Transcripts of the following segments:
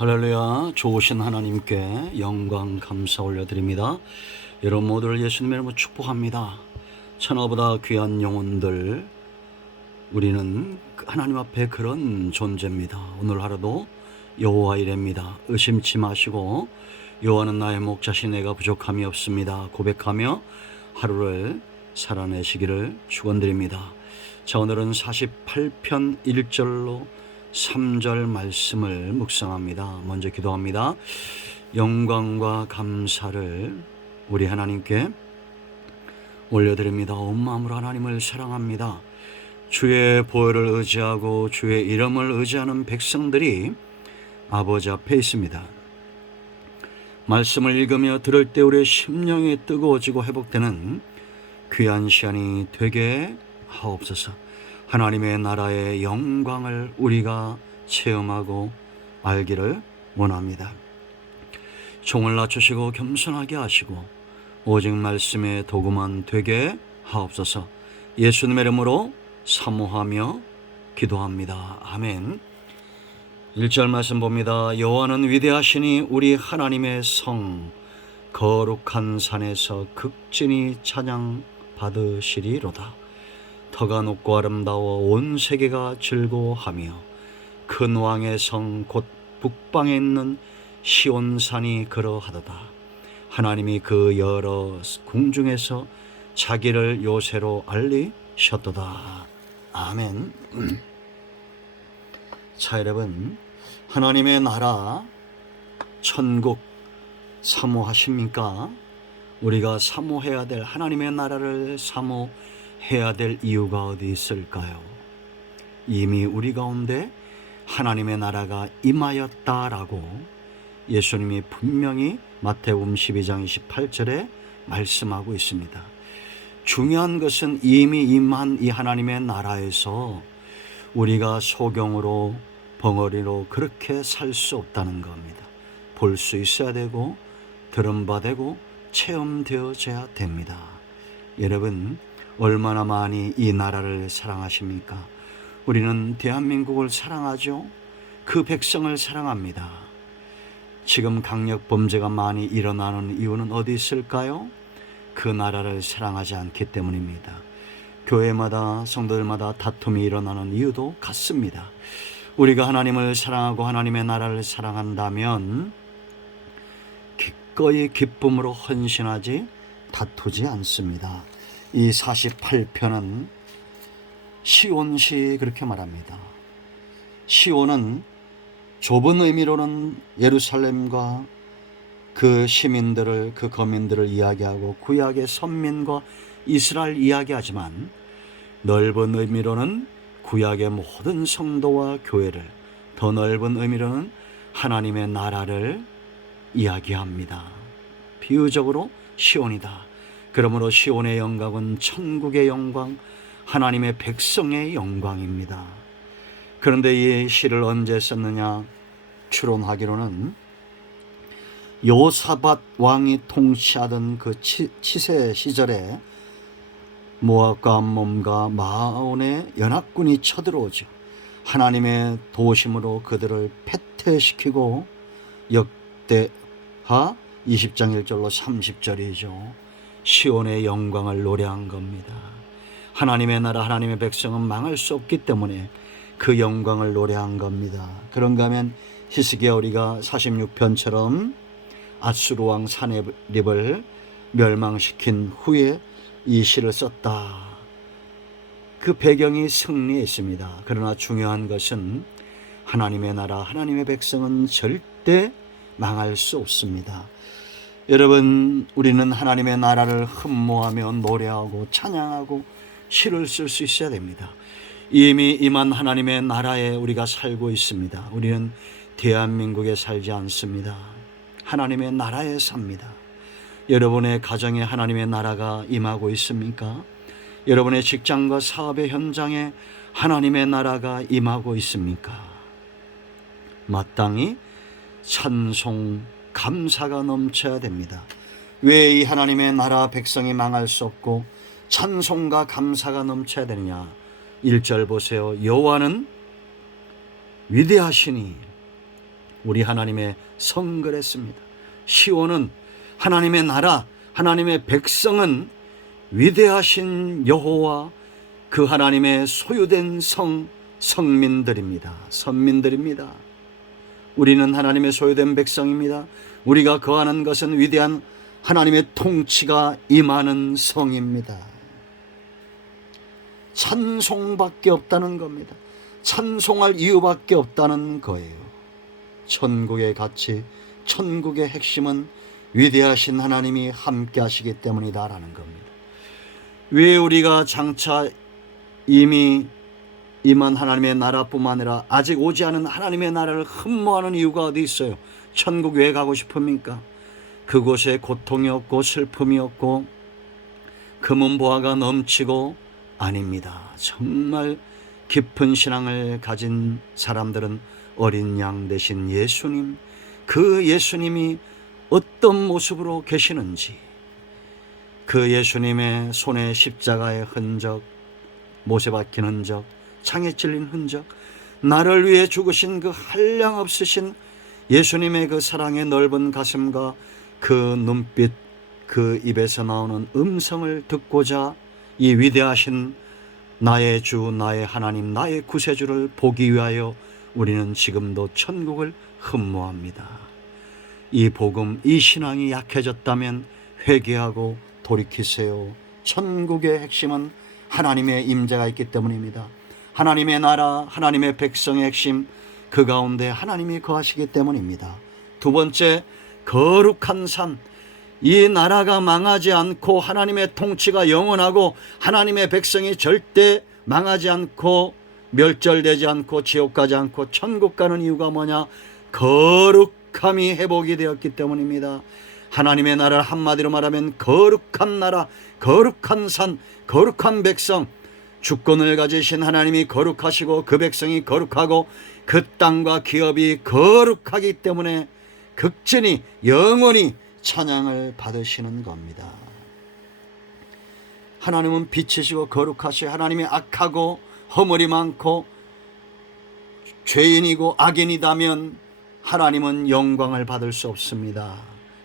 할렐루야. 좋으신 하나님께 영광 감사 올려드립니다. 여러분 모두를 예수님의 이름으로 축복합니다. 천하보다 귀한 영혼들, 우리는 하나님 앞에 그런 존재입니다. 오늘 하루도 여호와 이레입니다. 의심치 마시고 여호와는 나의 목자시 내가 부족함이 없습니다 고백하며 하루를 살아내시기를 축원드립니다. 자, 오늘은 48편 1절로 3절 말씀을 묵상합니다. 먼저 기도합니다. 영광과 감사를 우리 하나님께 올려드립니다. 온 마음으로 하나님을 사랑합니다. 주의 보혈을 의지하고 주의 이름을 의지하는 백성들이 아버지 앞에 있습니다. 말씀을 읽으며 들을 때 우리의 심령이 뜨거워지고 회복되는 귀한 시간이 되게 하옵소서. 하나님의 나라의 영광을 우리가 체험하고 알기를 원합니다. 종을 낮추시고 겸손하게 하시고 오직 말씀의 도구만 되게 하옵소서. 예수님의 이름으로 사모하며 기도합니다. 아멘. 1절 말씀 봅니다. 여호와는 위대하시니 우리 하나님의 성 거룩한 산에서 극진히 찬양 받으시리로다. 터가 높고 아름다워 온 세계가 즐거워하며 큰 왕의 성 곧 북방에 있는 시온산이 그러하도다. 하나님이 그 여러 궁중에서 자기를 요새로 알리셨도다. 아멘. 자, 여러분, 하나님의 나라 천국 사모하십니까? 우리가 사모해야 될 하나님의 나라를 사모해야 될 이유가 어디 있을까요? 이미 우리 가운데 하나님의 나라가 임하였다라고 예수님이 분명히 마태복음 12장 28절에 말씀하고 있습니다. 중요한 것은 이미 임한 이 하나님의 나라에서 우리가 소경으로 벙어리로 그렇게 살 수 없다는 겁니다. 볼 수 있어야 되고 들은 바 되고 체험되어져야 됩니다. 여러분, 얼마나 많이 이 나라를 사랑하십니까? 우리는 대한민국을 사랑하죠. 그 백성을 사랑합니다. 지금 강력 범죄가 많이 일어나는 이유는 어디 있을까요? 그 나라를 사랑하지 않기 때문입니다. 교회마다 성도들마다 다툼이 일어나는 이유도 같습니다. 우리가 하나님을 사랑하고 하나님의 나라를 사랑한다면 기꺼이 기쁨으로 헌신하지 다투지 않습니다. 이 48편은 시온시 그렇게 말합니다. 시온은 좁은 의미로는 예루살렘과 그 시민들을, 그 거민들을 이야기하고 구약의 선민과 이스라엘 이야기하지만 넓은 의미로는 구약의 모든 성도와 교회를, 더 넓은 의미로는 하나님의 나라를 이야기합니다. 비유적으로 시온이다. 그러므로 시온의 영광은 천국의 영광, 하나님의 백성의 영광입니다. 그런데 이 시를 언제 썼느냐? 추론하기로는 요사밧 왕이 통치하던 그 치세 시절에 모압과 암몬과 마온의 연합군이 쳐들어오죠. 하나님의 도심으로 그들을 패퇴시키고 역대하 20장 1절로 30절이죠. 시온의 영광을 노래한 겁니다. 하나님의 나라, 하나님의 백성은 망할 수 없기 때문에 그 영광을 노래한 겁니다. 그런가 하면 히스기야 우리가 46편처럼 아수르 왕 사네립을 멸망시킨 후에 이 시를 썼다. 그 배경이 승리에 있습니다. 그러나 중요한 것은 하나님의 나라, 하나님의 백성은 절대 망할 수 없습니다. 여러분, 우리는 하나님의 나라를 흠모하며 노래하고 찬양하고 시를 쓸 수 있어야 됩니다. 이미 임한 하나님의 나라에 우리가 살고 있습니다. 우리는 대한민국에 살지 않습니다. 하나님의 나라에 삽니다. 여러분의 가정에 하나님의 나라가 임하고 있습니까? 여러분의 직장과 사업의 현장에 하나님의 나라가 임하고 있습니까? 마땅히 찬송, 감사가 넘쳐야 됩니다. 왜 이 하나님의 나라 백성이 망할 수 없고 찬송과 감사가 넘쳐야 되느냐? 1절 보세요. 여호와는 위대하시니 우리 하나님의 성 그랬습니다. 시온은 하나님의 나라, 하나님의 백성은 위대하신 여호와 그 하나님의 소유된 성민들입니다. 선민들입니다. 우리는 하나님의 소유된 백성입니다. 우리가 거하는 것은 위대한 하나님의 통치가 임하는 성입니다. 찬송밖에 없다는 겁니다. 찬송할 이유밖에 없다는 거예요. 천국의 가치, 천국의 핵심은 위대하신 하나님이 함께 하시기 때문이다라는 겁니다. 왜 우리가 장차 이미 임한 하나님의 나라뿐만 아니라 아직 오지 않은 하나님의 나라를 흠모하는 이유가 어디 있어요? 천국 왜 가고 싶습니까? 그곳에 고통이 없고 슬픔이 없고 금은보화가 넘치고 아닙니다. 정말 깊은 신앙을 가진 사람들은 어린 양 되신 예수님, 그 예수님이 어떤 모습으로 계시는지, 그 예수님의 손에 십자가의 흔적, 못에 박힌 흔적, 창에 찔린 흔적, 나를 위해 죽으신 그 한량없으신 예수님의 그 사랑의 넓은 가슴과 그 눈빛, 그 입에서 나오는 음성을 듣고자 이 위대하신 나의 주, 나의 하나님, 나의 구세주를 보기 위하여 우리는 지금도 천국을 흠모합니다. 이 복음, 이 신앙이 약해졌다면 회개하고 돌이키세요. 천국의 핵심은 하나님의 임재가 있기 때문입니다. 하나님의 나라, 하나님의 백성의 핵심, 그 가운데 하나님이 거하시기 때문입니다. 두 번째, 거룩한 산. 이 나라가 망하지 않고 하나님의 통치가 영원하고 하나님의 백성이 절대 망하지 않고 멸절되지 않고 지옥 가지 않고 천국 가는 이유가 뭐냐? 거룩함이 회복이 되었기 때문입니다. 하나님의 나라를 한마디로 말하면 거룩한 나라, 거룩한 산, 거룩한 백성, 주권을 가지신 하나님이 거룩하시고 그 백성이 거룩하고 그 땅과 기업이 거룩하기 때문에 극진히 영원히 찬양을 받으시는 겁니다. 하나님은 빛이시고 거룩하시고 하나님이 악하고 허물이 많고 죄인이고 악인이다면 하나님은 영광을 받을 수 없습니다.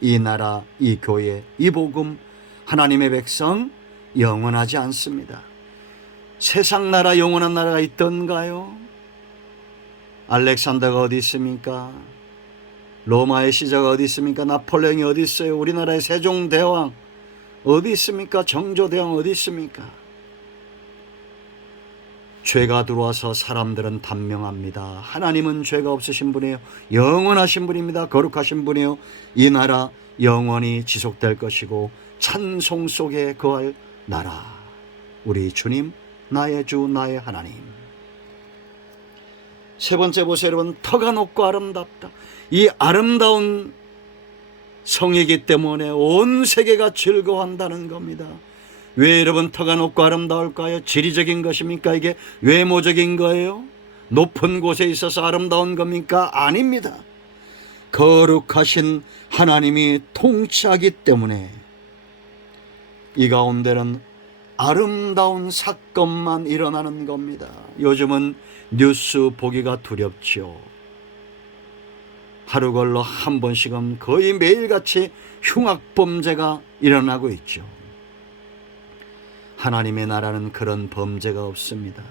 이 나라, 이 교회, 이 복음, 하나님의 백성 영원하지 않습니다. 세상 나라, 영원한 나라가 있던가요? 알렉산더가 어디 있습니까? 로마의 시자가 어디 있습니까? 나폴레옹이 어디 있어요? 우리나라의 세종대왕 어디 있습니까? 정조대왕 어디 있습니까? 죄가 들어와서 사람들은 단명합니다. 하나님은 죄가 없으신 분이에요. 영원하신 분입니다. 거룩하신 분이에요. 이 나라 영원히 지속될 것이고 찬송 속에 거할 나라. 우리 주님, 나의 주, 나의 하나님. 세 번째 보세요, 여러분. 터가 높고 아름답다. 이 아름다운 성이기 때문에 온 세계가 즐거워한다는 겁니다. 왜 여러분 터가 높고 아름다울까요? 지리적인 것입니까? 이게 외모적인 거예요? 높은 곳에 있어서 아름다운 겁니까? 아닙니다. 거룩하신 하나님이 통치하기 때문에 이 가운데는 아름다운 사건만 일어나는 겁니다. 요즘은 뉴스 보기가 두렵죠. 하루 걸러 한 번씩은 거의 매일같이 흉악범죄가 일어나고 있죠. 하나님의 나라는 그런 범죄가 없습니다.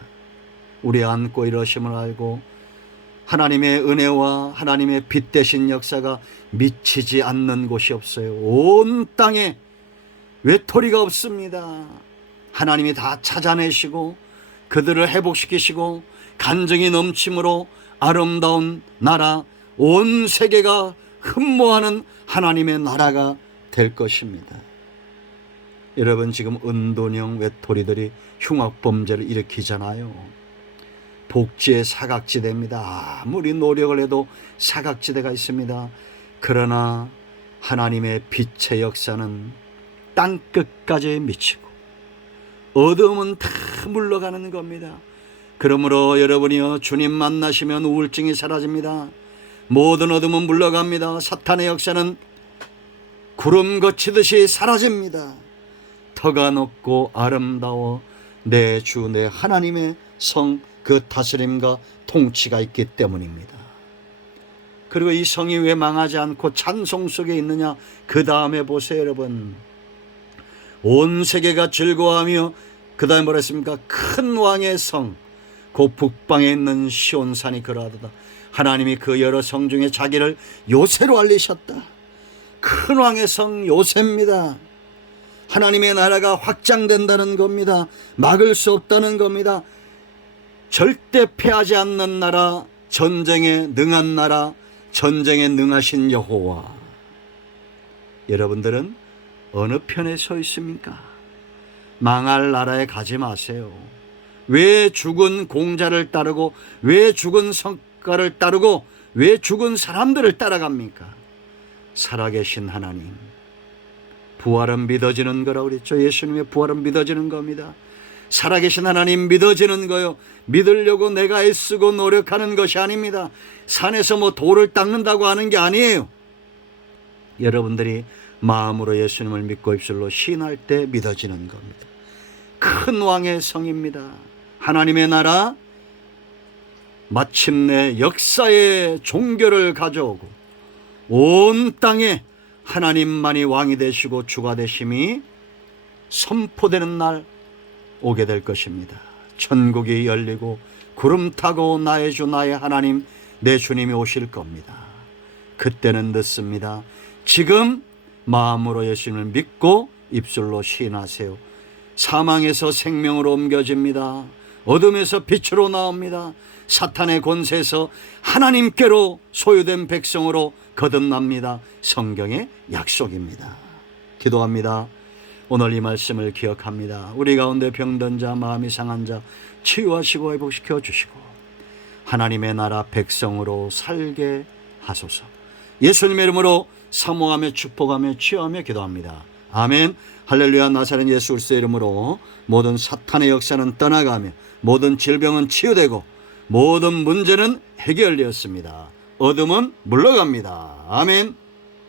우리 안고 이러심을 알고 하나님의 은혜와 하나님의 빛 대신 역사가 미치지 않는 곳이 없어요. 온 땅에 외톨이가 없습니다. 하나님이 다 찾아내시고 그들을 회복시키시고 간증이 넘침으로 아름다운 나라, 온 세계가 흠모하는 하나님의 나라가 될 것입니다. 여러분, 지금 은둔형 외톨이들이 흉악범죄를 일으키잖아요. 복지의 사각지대입니다. 아무리 노력을 해도 사각지대가 있습니다. 그러나 하나님의 빛의 역사는 땅끝까지 미치고 어둠은 다 물러가는 겁니다. 그러므로 여러분이요, 주님 만나시면 우울증이 사라집니다. 모든 어둠은 물러갑니다. 사탄의 역사는 구름 거치듯이 사라집니다. 터가 높고 아름다워 내 주, 내 하나님의 성, 그 다스림과 통치가 있기 때문입니다. 그리고 이 성이 왜 망하지 않고 찬송 속에 있느냐? 그 다음에 보세요 여러분. 온 세계가 즐거워하며 그 다음에 뭐라 했습니까? 큰 왕의 성, 그 북방에 있는 시온산이 그러하도다. 하나님이 그 여러 성 중에 자기를 요새로 알리셨다. 큰 왕의 성 요새입니다. 하나님의 나라가 확장된다는 겁니다. 막을 수 없다는 겁니다. 절대 패하지 않는 나라, 전쟁에 능한 나라, 전쟁에 능하신 여호와. 여러분들은 어느 편에 서 있습니까? 망할 나라에 가지 마세요. 왜 죽은 공자를 따르고, 왜 죽은 성과를 따르고, 왜 죽은 사람들을 따라갑니까? 살아계신 하나님, 부활은 믿어지는 거라고 그랬죠. 예수님의 부활은 믿어지는 겁니다. 살아계신 하나님 믿어지는 거요. 믿으려고 내가 애쓰고 노력하는 것이 아닙니다. 산에서 뭐 돌을 닦는다고 하는 게 아니에요. 여러분들이 마음으로 예수님을 믿고 입술로 시인할 때 믿어지는 겁니다. 큰 왕의 성입니다. 하나님의 나라, 마침내 역사의 종교를 가져오고 온 땅에 하나님만이 왕이 되시고 주가 되심이 선포되는 날 오게 될 것입니다. 천국이 열리고 구름 타고 나의 주 나의 하나님 내 주님이 오실 겁니다. 그때는 늦습니다. 지금 마음으로 예수님을 믿고 입술로 시인하세요. 사망에서 생명으로 옮겨집니다. 어둠에서 빛으로 나옵니다. 사탄의 권세에서 하나님께로 소유된 백성으로 거듭납니다. 성경의 약속입니다. 기도합니다. 오늘 이 말씀을 기억합니다. 우리 가운데 병든 자, 마음이 상한 자 치유하시고 회복시켜 주시고 하나님의 나라 백성으로 살게 하소서. 예수님의 이름으로 사모하며 축복하며 치유하며 기도합니다. 아멘. 할렐루야. 나사렛 예수 그리스도의 이름으로 모든 사탄의 역사는 떠나가며 모든 질병은 치유되고 모든 문제는 해결되었습니다. 어둠은 물러갑니다. 아멘.